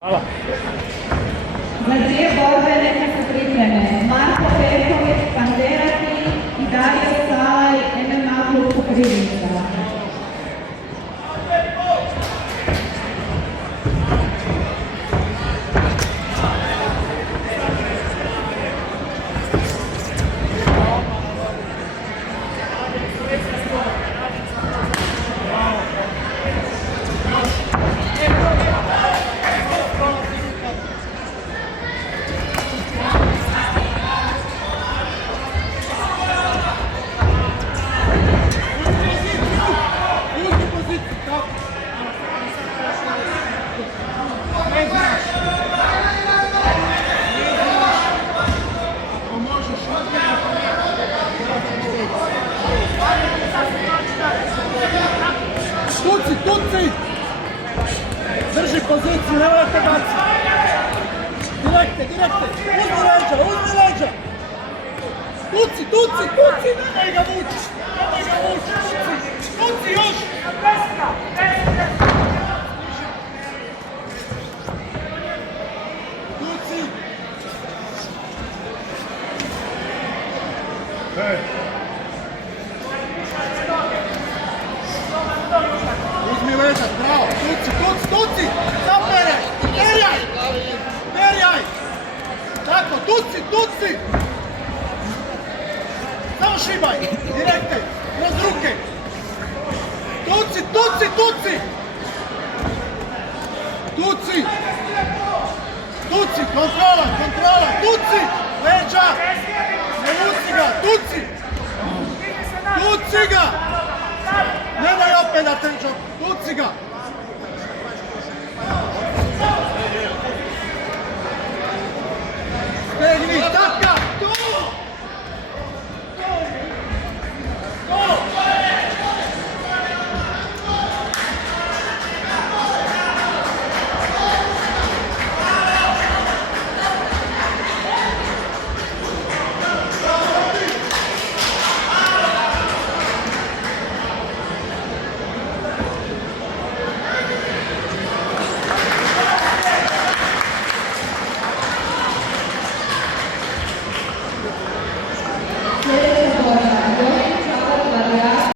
Hvala. Za dvije borbe neka se pripreme Marko Perković, Panderati i Dario Salaj, MMA klub Koprivnica. Tuci! Drži poziciju, ne morate baciti. Direkte! Uzmi leđa! Tuci! Nemoj ga vući! Tuci još! Tuci! Uzmi leđa, bravo! Tuci! Zaperaj! Perjaj! Tako, tuci! Samo šibaj! Direkte! Kroz ruke! Tuci! Kontrola! Tuci! Leđa! Ne vuci ga! Tuci ga! Nemoj opet da te tuci ga!